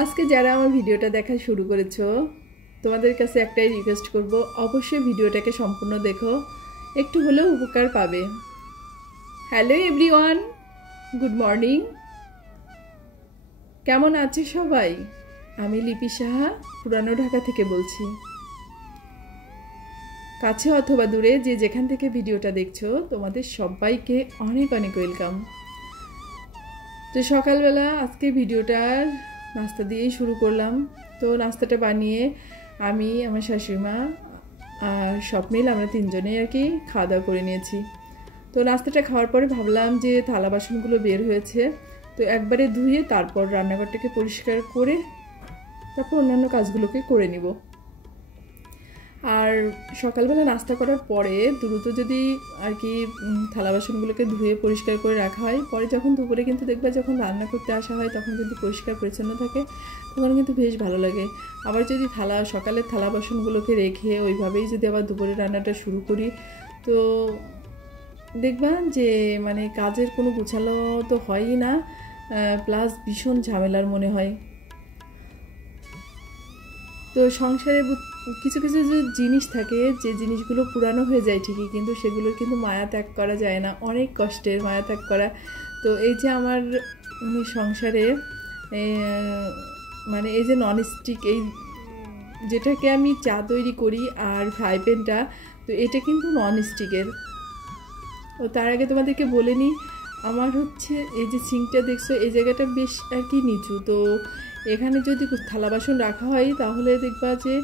আজকে যারা আমার ভিডিওটা দেখা শুরু করেছো তোমাদের কাছে একটাই রিকোয়েস্ট করব, অবশ্যই ভিডিওটাকে সম্পূর্ণ দেখো, একটু হলেও উপকার পাবে। Hello everyone, good morning. কেমন আছে সবাই? আমি লিপি সাহা পুরানো ঢাকা থেকে বলছি। কাছে অথবা দূরে যে যেখান থেকে ভিডিওটা দেখছো তোমাদের সবাইকে অনেক অনেক ওয়েলকাম। তো সকালবেলা আজকে ভিডিওটার নাস্তা দিয়েই শুরু করলাম। তো নাস্তাটা বানিয়ে আমি, আমার শাশুড়িমা আর স্বপ্নিল আমরা তিনজনেই আর কি খাওয়া দাওয়া করে নিয়েছি। তো নাস্তাটা খাওয়ার পরে ভাবলাম যে থালা বাসনগুলো বের হয়েছে, তো একবারে ধুয়ে তারপর রান্নাঘরটাকে পরিষ্কার করে তারপর অন্যান্য কাজগুলোকে করে নিব। আর সকালবেলা নাস্তা করার পরে দ্রুত যদি আর কি থালা বাসনগুলোকে ধুয়ে পরিষ্কার করে রাখা হয়, পরে যখন দুপুরে কিন্তু দেখবে যখন রান্না করতে আসা হয় তখন যদি পরিষ্কার পরিচ্ছন্ন থাকে তখন কিন্তু বেশ ভালো লাগে। আবার যদি সকালের থালা বাসনগুলোকে রেখে ওইভাবেই যদি আবার দুপুরে রান্নাটা শুরু করি তো দেখবা যে মানে কাজের কোনো গুছালো তো হয়ই না, প্লাস ভীষণ ঝামেলার মনে হয়। তো সংসারে কিছু কিছু যে জিনিস থাকে, যে জিনিসগুলো পুরানো হয়ে যায় ঠিকই, কিন্তু সেগুলোর কিন্তু মায়া ত্যাগ করা যায় না, অনেক কষ্টের মায়া ত্যাগ করা। তো এই যে আমার সংসারে মানে এই যে ননস্টিক, এই যেটাকে আমি চা তৈরি করি আর ফ্রাই প্যানটা, তো এটা কিন্তু ননস্টিকের। ও তার আগে তোমাদেরকে বলে নিই, আমার হচ্ছে এই যে সিঙ্কটা দেখছো এই জায়গাটা বেশ আর কি নিচু, তো এখানে যদি থালা বাসন রাখা হয় তাহলে দেখবা যে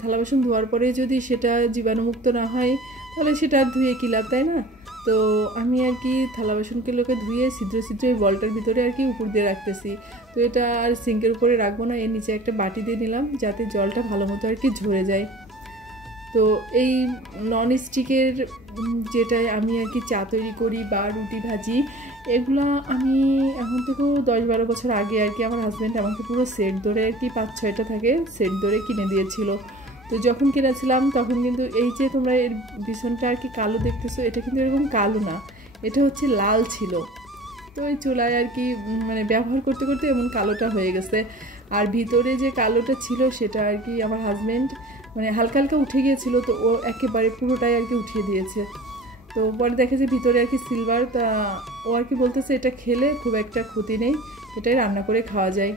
থালা বাসন ধোয়ার পরে যদি সেটা জীবাণুমুক্ত না হয় তাহলে সেটা ধুয়ে কী লাভ, তাই না? তো আমি আর কি থালা বাসনগুলোকে ধুয়ে ছিদ্র ছিদ্র এই বলটার ভিতরে আর কি উপর দিয়ে রাখতেছি। তো এটা আর সিঙ্কের উপরে রাখবো না, এর নিচে একটা বাটি দিয়ে নিলাম যাতে জলটা ভালো মতো আর কি ঝরে যায়। তো এই নন স্টিকের যেটায় আমি আর কি চা তৈরি করি বা রুটি ভাজি, এগুলো আমি এখন থেকেও 10-12 বছর আগে আর কি আমার হাজব্যান্ড আমাকে পুরো সেট ধরে আর কি 5-6টা থাকে সেট ধরে কিনে দিয়েছিল। তো যখন কিনেছিলাম তখন কিন্তু এই যে তোমরা এর বিছনটা আর কি কালো দেখতেছো, এটা কিন্তু এরকম কালো না, এটা হচ্ছে লাল ছিল। তো ওই চুলায় আর কি মানে ব্যবহার করতে করতে এমন কালোটা হয়ে গেছে। আর ভিতরে যে কালোটা ছিল সেটা আর কি আমার হাজব্যান্ড মানে হালকা হালকা উঠে গিয়েছিল, তো ও একেবারে পুরোটাই আর কি উঠিয়ে দিয়েছে। তো পরে দেখে যে ভিতরে আর কি সিলভার, তা ও আর কি বলতেছে এটা খেলে খুব একটা ক্ষতি নেই, এটাই রান্না করে খাওয়া যায়।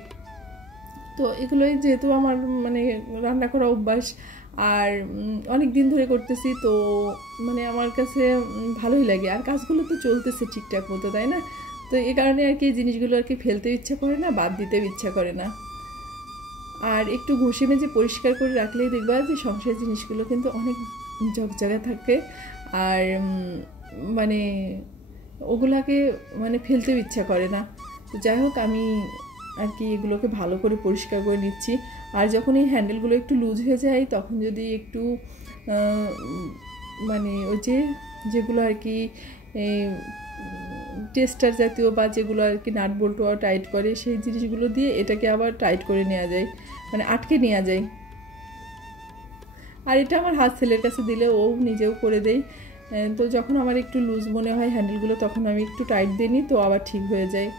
তো এগুলোই যেহেতু আমার মানে রান্না করা অভ্যাস আর অনেক দিন ধরে করতেছি, তো মানে আমার কাছে ভালোই লাগে, আর কাজগুলো তো চলতেছে ঠিকঠাক মতো, তাই না? তো এই কারণে আর কি জিনিসগুলো আর কি ফেলতে ইচ্ছা করে না, বাদ দিতেও ইচ্ছা করে না। আর একটু ঘষে মেজে পরিষ্কার করে রাখলেই দেখবা যে সংসারের জিনিসগুলো কিন্তু অনেক ঝকঝকে থাকে, আর মানে ওগুলাকে মানে ফেলতেও ইচ্ছা করে না। তো যাই হোক আমি আর কি এগুলোকে ভালো করে পরিষ্কার করে নিচ্ছি। আর যখন এই হ্যান্ডেলগুলো একটু লুজ হয়ে যায় তখন যদি একটু মানে ওই যেগুলো আর কি টেস্টার জাতীয় বা যেগুলো আর কি নাট বল্টু টাইট করে সেই জিনিসগুলো দিয়ে এটাকে আবার টাইট করে নেওয়া যায়, মানে আটকে নেওয়া যায়। আর এটা আমার হাত ছেলের কাছে দিলে ও নিজেও করে দেয়। তো যখন আমার একটু লুজ মনে হয় হ্যান্ডেলগুলো তখন আমি একটু টাইট দিয়ে নিই, তো আবার ঠিক হয়ে যায়।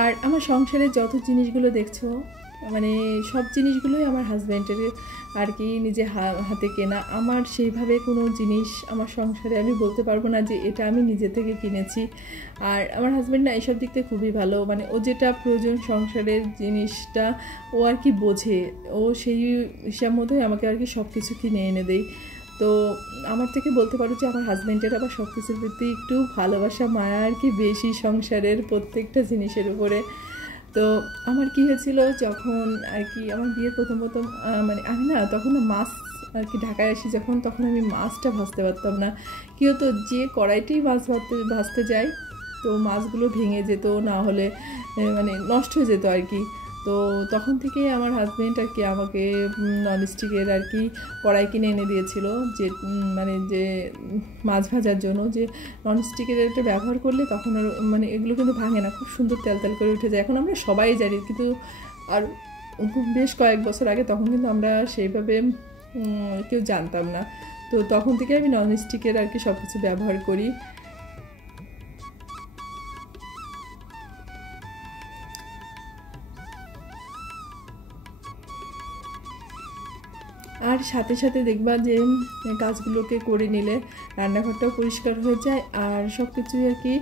আর আমার সংসারে যত জিনিসগুলো দেখছো মানে সব জিনিসগুলোই আমার হাজব্যান্ডের আর কি নিজে হাতে কেনা। আমার সেইভাবে কোনো জিনিস আমার সংসারে আমি বলতে পারবো না যে এটা আমি নিজে থেকে কিনেছি। আর আমার হাজব্যান্ড না এইসব দিক থেকে খুবই ভালো, মানে ও যেটা প্রয়োজন সংসারের জিনিসটা ও আর কি বোঝে, ও সেই হিসাব মতোই আমাকে আর কি সব কিছু কিনে এনে দেয়। তো আমার থেকে বলতে পারো যে আমার হাজব্যান্ডের আবার সব কিছুর প্রতি একটু ভালোবাসা মায়া আর কি বেশি সংসারের প্রত্যেকটা জিনিসের উপরে। তো আমার কি হয়েছিল যখন আর কি আমার বিয়ের প্রথম মানে আমি না তখন মাছ আর কি ঢাকায় আসি যখন, তখন আমি মাছটা ভাজতে পারতাম না। কী হতো যে কড়াইতেই মাছ ভাজতে যাই তো মাছগুলো ভেঙে যেত, না হলে মানে নষ্ট হয়ে যেত আর কি। তো তখন থেকে আমার হাজব্যান্ড আর কি আমাকে ননস্টিকের আর কি কড়াই কিনে এনে দিয়েছিল, যে মানে যে মাছ ভাজার জন্য, যে ননস্টিকের এটা ব্যবহার করলে তখন আর মানে এগুলো কিন্তু ভাঙে না, খুব সুন্দর তেল তেল করে উঠে যায়। এখন আমরা সবাই জানি, কিন্তু আর বেশ কয়েক বছর আগে তখন কিন্তু আমরা সেইভাবে কেউ জানতাম না। তো তো তখন থেকে আমি ননস্টিকের আর কি সব কিছু ব্যবহার করি। আর সাথে সাথে দেখবা যে কাজগুলোকে করে নিলে রান্নাঘরটাও পরিষ্কার হয়ে যায় আর সব কিছুই আর কি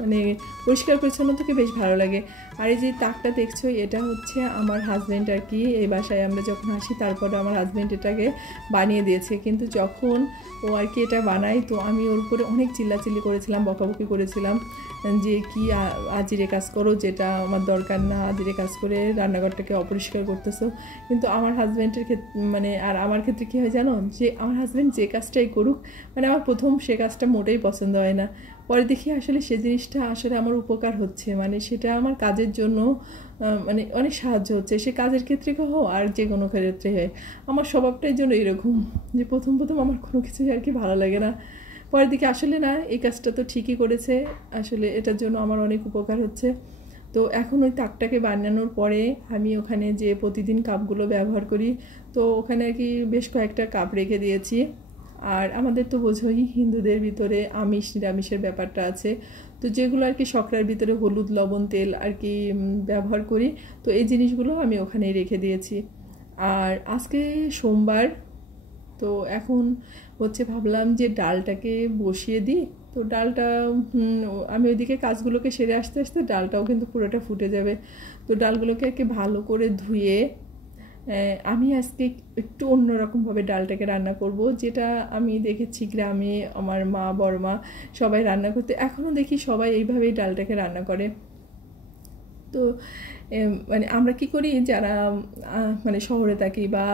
মানে পরিষ্কার পরিচ্ছন্ন থেকে বেশ ভালো লাগে। আর এই যে তাকটা দেখছো এটা হচ্ছে আমার হাজব্যান্ড আর কি, এই বাসায় আমরা যখন আসি তারপরে আমার হাজব্যান্ড এটাকে বানিয়ে দিয়েছে। কিন্তু যখন ও আর কি এটা বানায় তো আমি ওর উপরে অনেক চিল্লাচিল্লি করেছিলাম, বকাবকি করেছিলাম যে কি আজেরে কাজ করো, যেটা আমার দরকার না, আজেরে কাজ করে রান্নাঘরটাকে অপরিষ্কার করতেছো। কিন্তু আমার হাজব্যান্ডের ক্ষেত্রে মানে আর আমার ক্ষেত্রে কী হয় জানো, যে আমার হাজব্যান্ড যে কাজটাই করুক মানে আমার প্রথম সে কাজটা মোটেই পছন্দ হয় না, পরে দেখি আসলে সে জিনিসটা আসলে আমার উপকার হচ্ছে, মানে সেটা আমার কাজের জন্য মানে অনেক সাহায্য হচ্ছে, সে কাজের ক্ষেত্রে হোক আর যে কোনো ক্ষেত্রে হয়। আমার স্বভাবটাই জন্য এরকম যে প্রথম আমার কোনো কিছুই আর কি ভালো লাগে না, পরের দিকে আসলে না এই কাজটা তো ঠিকই করেছে, আসলে এটার জন্য আমার অনেক উপকার হচ্ছে। তো এখন ওই তাকটাকে বানানোর পরে আমি ওখানে যে প্রতিদিন কাপগুলো ব্যবহার করি তো ওখানে আর কি বেশ কয়েকটা কাপ রেখে দিয়েছি। আর আমাদের তো বোঝোই হিন্দুদের ভিতরে আমিষ নিরামিষের ব্যাপারটা আছে, তো যেগুলো আর কি শকরার ভিতরে হলুদ লবণ তেল আর কি ব্যবহার করি, তো এই জিনিসগুলো আমি ওখানেই রেখে দিয়েছি। আর আজকে সোমবার, তো এখন হচ্ছে ভাবলাম যে ডালটাকে বসিয়ে দিই, তো ডালটা আমি ওইদিকে কাজগুলোকে সেরে আসতে আসতে ডালটাও কিন্তু পুরোটা ফুটে যাবে। তো ডালগুলোকে আর কি ভালো করে ধুয়ে আমি আজকে একটু অন্যরকমভাবে ডালটাকে রান্না করব, যেটা আমি দেখেছি গ্রামে আমার মা বড়মা সবাই রান্না করতে, এখনও দেখি সবাই এইভাবেই ডালটাকে রান্না করে। তো মানে আমরা কি করি যারা মানে শহরে থাকি বা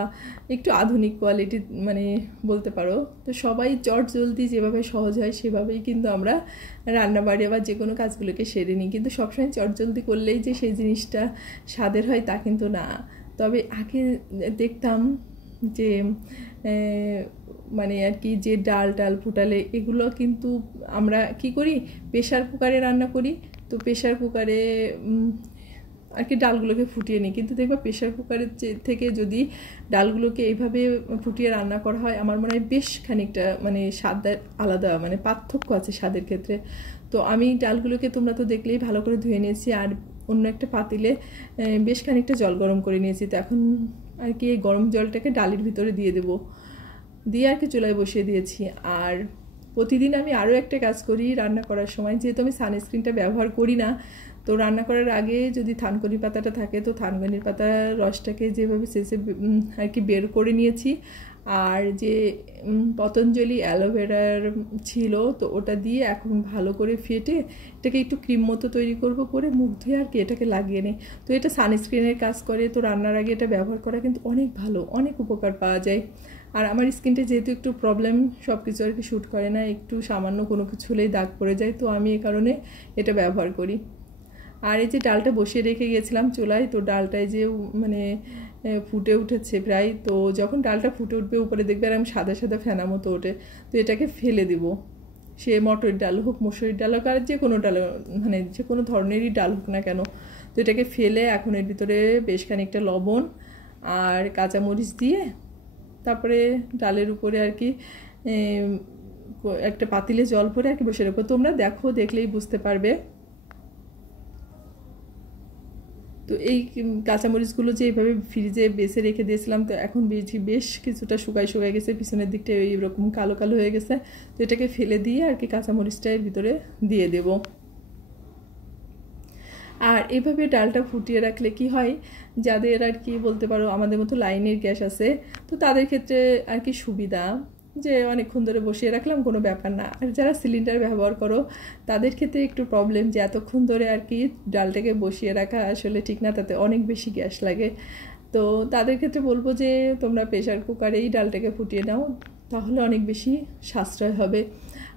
একটু আধুনিক কোয়ালিটি মানে বলতে পারো, তো সবাই চট জলদি যেভাবে সহজ হয় সেভাবেই কিন্তু আমরা রান্নাবাড়ি বা যে কোনো কাজগুলোকে সেরে নিই, কিন্তু সবসময় চট জলদি করলেই যে সেই জিনিসটা স্বাদের হয় তা কিন্তু না। তবে আগে দেখতাম যে মানে আর কি যে ডাল ফুটালে এগুলো কিন্তু আমরা কি করি প্রেশার কুকারে রান্না করি, তো প্রেশার কুকারে আর কি ডালগুলোকে ফুটিয়ে নিই, কিন্তু দেখবা প্রেশার কুকারের থেকে যদি ডালগুলোকে এইভাবে ফুটিয়ে রান্না করা হয় আমার মনে হয় বেশ খানিকটা মানে স্বাদের আলাদা মানে পার্থক্য আছে স্বাদের ক্ষেত্রে। তো আমি ডালগুলোকে তোমরা তো দেখলেই ভালো করে ধুয়ে নিয়েছি আর অন্য একটা পাতিলে বেশ খানিকটা জল গরম করে নিয়েছি। তো এখন আর কি এই গরম জলটাকে ডালের ভিতরে দিয়ে দেবো, দিয়ে আর কি চুলায় বসিয়ে দিয়েছি। আর প্রতিদিন আমি আরও একটা কাজ করি রান্না করার সময়, যেহেতু আমি সানস্ক্রিনটা ব্যবহার করি না, তো রান্না করার আগে যদি থানকুনি পাতাটা থাকে তো থানকুনির পাতার রসটাকে যেভাবে শেষে আর কি বের করে নিয়েছি, আর যে পতঞ্জলি অ্যালোভেরার ছিল তো ওটা দিয়ে এখন ভালো করে ফেটে এটাকে একটু ক্রিম মতো তৈরি করব, করে মুখ ধুয়ে আর কি এটাকে লাগিয়ে নিই। তো এটা সানস্ক্রিনের কাজ করে, তো রান্নার আগে এটা ব্যবহার করা কিন্তু অনেক ভালো, অনেক উপকার পাওয়া যায়। আর আমার স্কিনটা যেহেতু একটু প্রবলেম, সব কিছু আর কি শ্যুট করে না, একটু সামান্য কোনো কিছু হলেই দাগ পড়ে যায়, তো আমি এই কারণে এটা ব্যবহার করি। আর এই যে ডালটা বসিয়ে রেখে গিয়েছিলাম চুলায়, তো ডালটায় যে মানে ফুটে উঠেছে প্রায়, তো যখন ডালটা ফুটে উঠবে উপরে দেখবে আর আমি সাদা সাদা ফেনা মতো ওঠে, তো এটাকে ফেলে দিব। সে মটরের ডাল হোক মসুরির ডাল হোক আর যে কোনো ডাল মানে যে কোনো ধরনেরই ডাল হোক না কেন, তো এটাকে ফেলে এখন এর ভিতরে বেশ খানিকটা লবণ আর কাঁচামরিচ দিয়ে তারপরে ডালের উপরে আর কি একটা পাতিলে জল ভরে আর কি বসে রাখবো। তোমরা দেখো, দেখলেই বুঝতে পারবে। তো এই কাঁচামরিচগুলো যে এইভাবে ফ্রিজে বেছে রেখে দিয়েছিলাম, তো এখন বেশ কিছুটা শুকায় গেছে, পিছনের দিকটা এইরকম কালো কালো হয়ে গেছে, তো এটাকে ফেলে দিয়ে আর কি কাঁচামরিচটা এর ভিতরে দিয়ে দেব। আর এইভাবে ডালটা ফুটিয়ে রাখলে কি হয়, যাদের আর কি বলতে পারো আমাদের মতো লাইনের গ্যাস আছে তো তাদের ক্ষেত্রে আর কি সুবিধা, যে অনেকক্ষণ ধরে বসিয়ে রাখলাম কোনো ব্যাপার না। আর যারা সিলিন্ডার ব্যবহার করো তাদের ক্ষেত্রে একটু প্রবলেম, যে এতক্ষণ ধরে আর কি ডালটাকে বসিয়ে রাখা আসলে ঠিক না, তাতে অনেক বেশি গ্যাস লাগে। তো তাদের ক্ষেত্রে বলবো যে তোমরা প্রেশার কুকারেই ডালটাকে ফুটিয়ে নাও, তাহলে অনেক বেশি সাশ্রয় হবে।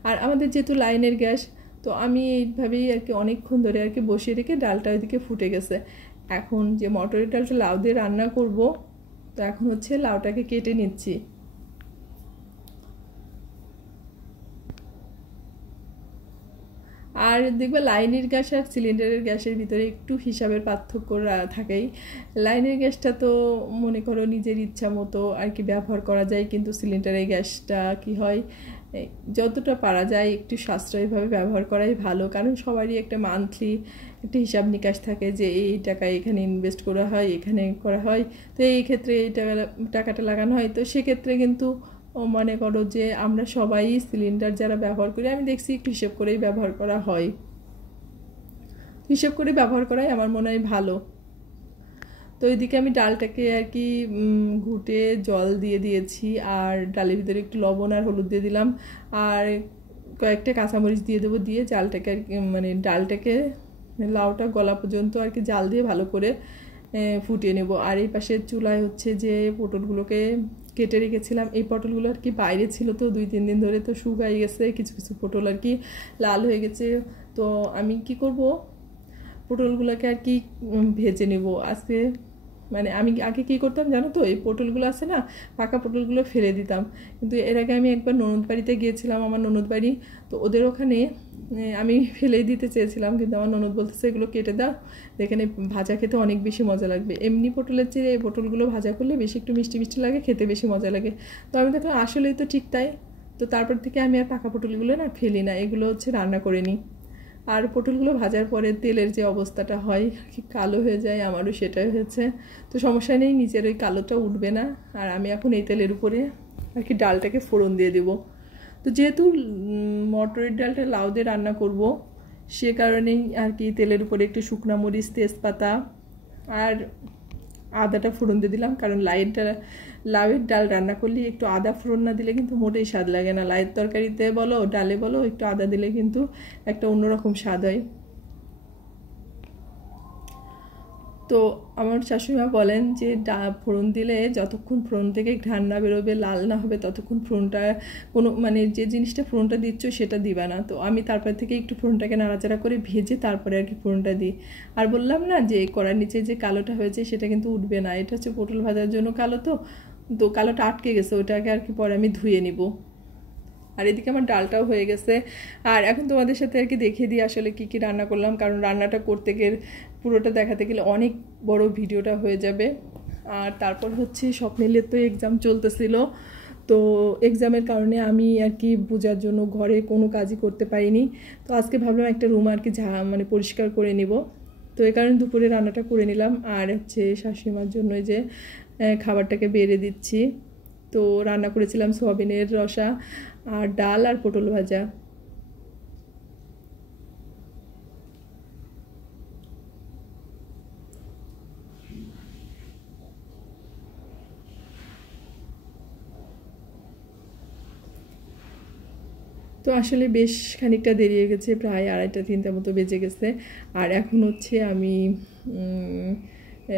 আর আমাদের যেহেতু লাইনের গ্যাস, তো আমি এইভাবেই আর কি অনেকক্ষণ ধরে আর কি বসিয়ে রেখে ডালটা ওইদিকে ফুটে গেছে। এখন যে মটরের ডালটা লাউ দিয়ে রান্না করব, তো এখন হচ্ছে লাউটাকে কেটে নিচ্ছি। আর আর দেখবে লাইনের গ্যাস আর সিলিন্ডারের গ্যাসের ভিতরে একটু হিসাবের পার্থক্য থাকেই। লাইনের গ্যাসটা তো মনে করো নিজের ইচ্ছা মতো আর কি ব্যবহার করা যায়, কিন্তু সিলিন্ডারের গ্যাসটা কি হয়, যতটা পারা যায় একটু সাশ্রয়ীভাবে ব্যবহার করাই ভালো, কারণ সবারই একটা মান্থলি একটা হিসাব নিকাশ থাকে যে এই টাকা এখানে ইনভেস্ট করা হয়, এখানে করা হয়, তো এই ক্ষেত্রে এই টাকাটা লাগানো হয়। তো সেক্ষেত্রে কিন্তু মনে করো যে আমরা সবাই সিলিন্ডার যারা ব্যবহার করি, আমি দেখছি একটু হিসেব করেই ব্যবহার করা হয়, হিসেব করে ব্যবহার করাই আমার মনে হয় ভালো। তো এদিকে আমি ডালটাকে আর কি ঘুটে জল দিয়ে দিয়েছি, আর ডালের ভিতরে একটু লবণ আর হলুদ দিয়ে দিলাম, আর কয়েকটা কাঁচামরিচ দিয়ে দেবো, দিয়ে জালটাকে আর কি মানে ডালটাকে লাউটা গলা পর্যন্ত আর কি জাল দিয়ে ভালো করে ফুটিয়ে নেব। আর এই পাশের চুলায় হচ্ছে যে পটলগুলোকে কেটে রেখেছিলাম, এই পটলগুলো আর কি বাইরে ছিল তো 2-3 দিন ধরে, তো শুকাই গেছে, কিছু কিছু পটল আর কি লাল হয়ে গেছে। তো আমি কি করব, পটলগুলোকে আর কি ভেজে নেব আজকে। মানে আমি আগে কী করতাম জানো তো, এই পটলগুলো আছে না, পাকা পটলগুলো ফেলে দিতাম, কিন্তু এর আগে আমি একবার ননদ বাড়িতে গিয়েছিলাম, আমার ননদ বাড়ি, তো ওদের ওখানে আমি ফেলেই দিতে চেয়েছিলাম, কিন্তু আমার ননদ বলতেছে এগুলো কেটে দাও, এখানে ভাজা খেতে অনেক বেশি মজা লাগবে, এমনি পটলের চেয়ে এই পটলগুলো ভাজা করলে বেশি একটু মিষ্টি মিষ্টি লাগে, খেতে বেশি মজা লাগে। তো আমি দেখলাম আসলেই তো ঠিক তাই, তো তারপর থেকে আমি আর পাকা পটলগুলো না ফেলি না, এগুলো হচ্ছে রান্না করে নিই। আর পটলগুলো ভাজার পরে তেলের যে অবস্থাটা হয় কি কালো হয়ে যায়, আমারও সেটাই হয়েছে, তো সমস্যা নেই, নিচের ওই কালোটা উঠবে না। আর আমি এখন এই তেলের উপরে আর কি ডালটাকে ফোড়ন দিয়ে দেবো। তো যেহেতু মটরের ডালটা লাউ দিয়ে রান্না করব, সে কারণেই আর কি তেলের উপরে একটু শুকনা মরিচ, তেজপাতা আর আদাটা ফোড়ন দিয়ে দিলাম, কারণ লাউয়ের ডাল রান্না করলে একটু আদা ফোড়ন না দিলে কিন্তু মোটেই স্বাদ লাগে না, লাউয়ের তরকারিতে বলো ডালে বলো একটু আদা দিলে কিন্তু একটা অন্যরকম স্বাদ হয়। তো আমার শাশুড়িমা বলেন যে ফোড়ন দিলে যতক্ষণ ফোড়ন থেকে ঘ্রাণ না বেরোবে, লাল না হবে, ততক্ষণ ফোড়নটা কোনো মানে যে জিনিসটা ফোড়নটা দিচ্ছ সেটা দিবা না। তো আমি তারপর থেকে একটু ফোড়নটাকে নাড়াচাড়া করে ভেজে তারপরে আর কি ফোড়নটা দিই। আর বললাম না যে কড়ার নিচে যে কালোটা হয়েছে সেটা কিন্তু উঠবে না, এটা হচ্ছে পটল ভাজার জন্য কালো, তো কালোটা আটকে গেছে, ওটাকে আর কি পরে আমি ধুয়ে নিব। আর এদিকে আমার ডালটাও হয়ে গেছে। আর এখন তোমাদের সাথে আর কি দেখিয়ে দিই আসলে কি কি রান্না করলাম, কারণ রান্নাটা করতে গেলে পুরোটা দেখাতে গেলে অনেক বড় ভিডিওটা হয়ে যাবে। আর তারপর হচ্ছে স্বপ্নিলের তো এক্সাম চলতেছিল, তো এক্সামের কারণে আমি আর কি পূজার জন্য ঘরে কোনো কাজই করতে পারিনি। তো আজকে ভাবলাম একটা রুম আর কি মানে পরিষ্কার করে নিব, তো এই কারণে দুপুরে রান্নাটা করে নিলাম। আর হচ্ছে শাশুড়িমার জন্য যে খাবারটাকে বেড়ে দিচ্ছি। তো রান্না করেছিলাম সোয়াবিনের রসা আর ডাল আর পটল ভাজা। তো আসলে বেশ খানিকটা দেরি হয়ে গেছে, প্রায় 2:30-3টা মতো বেজে গেছে। আর এখন হচ্ছে আমি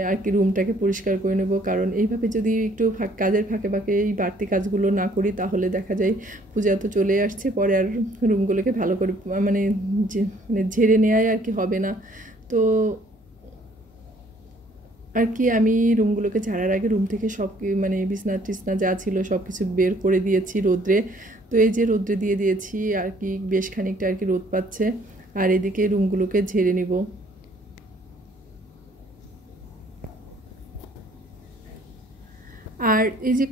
আর কি রুমটাকে পরিষ্কার করে নেব, কারণ এইভাবে যদি একটু কাজের ফাঁকে ফাঁকে এই বাড়তি কাজগুলো না করি তাহলে দেখা যায় পূজা তো চলে আসছে, পরে আর রুমগুলোকে ভালো করে মানে ঝেড়ে নেওয়াই আর কি হবে না। তো আর কি আমি রুমগুলোকে ঝাড়ার আগে রুম থেকে সব মানে বিছনা টিছনা যা ছিল সব কিছু বের করে দিয়েছি রোদ্রে। তো এই যে রোদ্রে দিয়ে দিয়েছি আর কি, বেশ খানিকটা আর কি রোদ পাচ্ছে। আর এদিকে রুমগুলোকে ঝেড়ে নিব। আর এই যে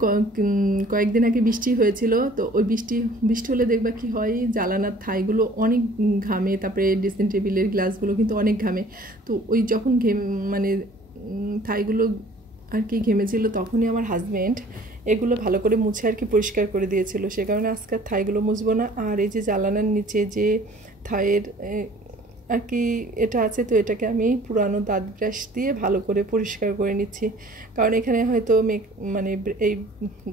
কয়েকদিন আগে বৃষ্টি হয়েছিল, তো ওই বৃষ্টি হলে দেখবা কি হয়, জ্বালানার থাইগুলো অনেক ঘামে, তারপরে ড্রেসিং টেবিলের গ্লাসগুলো কিন্তু অনেক ঘামে। তো ওই যখন মানে থাইগুলো আর কি ঘেমেছিল, তখনই আমার হাজব্যান্ড এগুলো ভালো করে মুছে আর কি পরিষ্কার করে দিয়েছিল, সে কারণে আজকাল থাইগুলো মুছবো না। আর এই যে জ্বালানার নিচে যে থাইয়ের আর কি এটা আছে, তো এটাকে আমি পুরানো দাঁত ব্রাশ দিয়ে ভালো করে পরিষ্কার করে নিচ্ছি, কারণ এখানে হয়তো মানে এই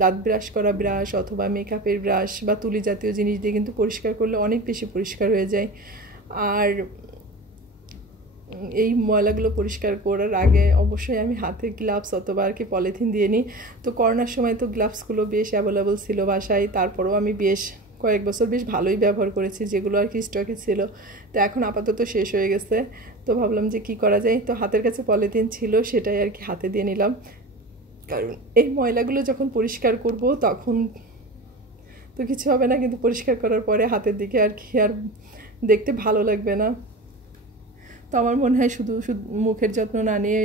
দাঁত ব্রাশ করা ব্রাশ অথবা মেকআপের ব্রাশ বা তুলি জাতীয় জিনিস দিয়ে কিন্তু পরিষ্কার করলে অনেক বেশি পরিষ্কার হয়ে যায়। আর এই ময়লাগুলো পরিষ্কার করার আগে অবশ্যই আমি হাতে গ্লাভস অথবা আর কি পলিথিন দিয়ে নিই। তো করোনার সময় তো গ্লাভসগুলো বেশ অ্যাভেলেবল ছিল বাসায়, তারপরেও আমি বেশ কয়েক বছর বেশ ভালোই ব্যবহার করেছি, যেগুলো আর কি স্টকে ছিল। তো এখন আপাতত শেষ হয়ে গেছে, তো ভাবলাম যে কি করা যায়, তো হাতের কাছে পলিথিন ছিল, সেটাই আর কি হাতে দিয়ে নিলাম। কারণ এই ময়লাগুলো যখন পরিষ্কার করব তখন তো কিছু হবে না, কিন্তু পরিষ্কার করার পরে হাতের দিকে আর কি আর দেখতে ভালো লাগবে না। তো আমার মনে হয় শুধু শুধু মুখের যত্ন না নিয়ে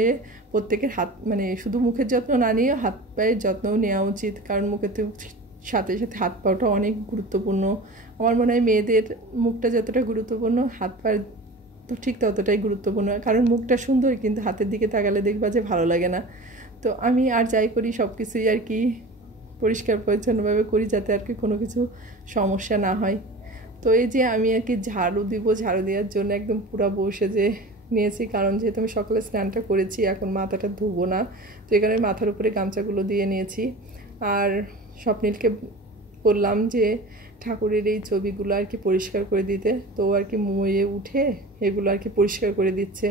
প্রত্যেকের হাত মানে শুধু মুখের যত্ন না নিয়ে হাত পায়ের যত্নও নেওয়া উচিত, কারণ মুখের সাথে সাথে হাত পাটা অনেক গুরুত্বপূর্ণ। আমার মনে হয় মেয়েদের মুখটা যতটা গুরুত্বপূর্ণ হাত পায়ের তো ঠিক ততটাই গুরুত্বপূর্ণ, কারণ মুখটা সুন্দর কিন্তু হাতের দিকে তাকালে দেখবা যে ভালো লাগে না। তো আমি আর যাই করি সব কিছুই আর কি পরিষ্কার পরিচ্ছন্নভাবে করি, যাতে আর কি কোনো কিছু সমস্যা না হয়। তো এই যে আমি আর কি ঝাড়ু দেওয়ার জন্য একদম পুরো বসে যে নিয়েছি, কারণ যেহেতু আমি সকালে স্নানটা করেছি, এখন মাথাটা ধুবো না, তো এখানে মাথার উপরে গামছাগুলো দিয়ে নিয়েছি। আর স্বপ্নিলকে বললাম যে ঠাকুরের এই ছবিগুলো আর কি পরিষ্কার করে দিতে, তো আর কি মুয়ে উঠে এগুলো আর কি পরিষ্কার করে দিচ্ছে।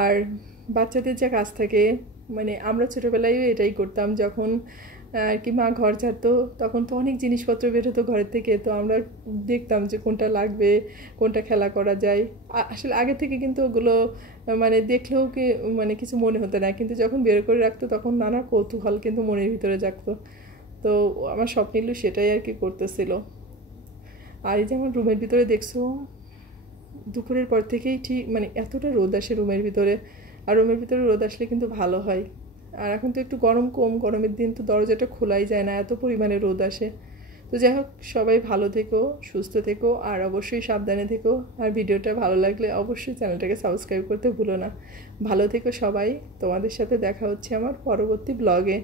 আর বাচ্চাদের যা কাজ থাকে, মানে আমরা ছোটোবেলায়ও এটাই করতাম, যখন আর কি মা ঘর ঝাড়তো তখন তো অনেক জিনিসপত্র বেরোতো ঘরের থেকে, তো আমরা দেখতাম যে কোনটা লাগবে, কোনটা খেলা করা যায়। আসলে আগে থেকে কিন্তু ওগুলো মানে দেখলেও কি মানে কিছু মনে হতো না, কিন্তু যখন বের করে রাখতো তখন নানা কৌতূহল কিন্তু মনের ভিতরে জাগতো। তো আমার স্বপ্নিলও সেটাই আর কি করতেছিল। আর এই যে আমার রুমের ভিতরে দেখছো দুপুরের পর থেকেই ঠিক মানে এতটা রোদ আসে রুমের ভিতরে, আর রুমের ভিতরে রোদ আসলে কিন্তু ভালো হয়। আর এখন তো একটু গরম কম, গরমের দিন তো দরজাটা খোলাই যায় না, এত পরিমাণে রোদ আসে। তো যাই হোক, সবাই ভালো থেকো, সুস্থ থেকো, আর অবশ্যই সাবধানে থেকো। আর ভিডিওটা ভালো লাগলে অবশ্যই চ্যানেলটাকে সাবস্ক্রাইব করতে ভুলো না। ভালো থেকো সবাই, তোমাদের সাথে দেখা হচ্ছে আমার পরবর্তী ব্লগে।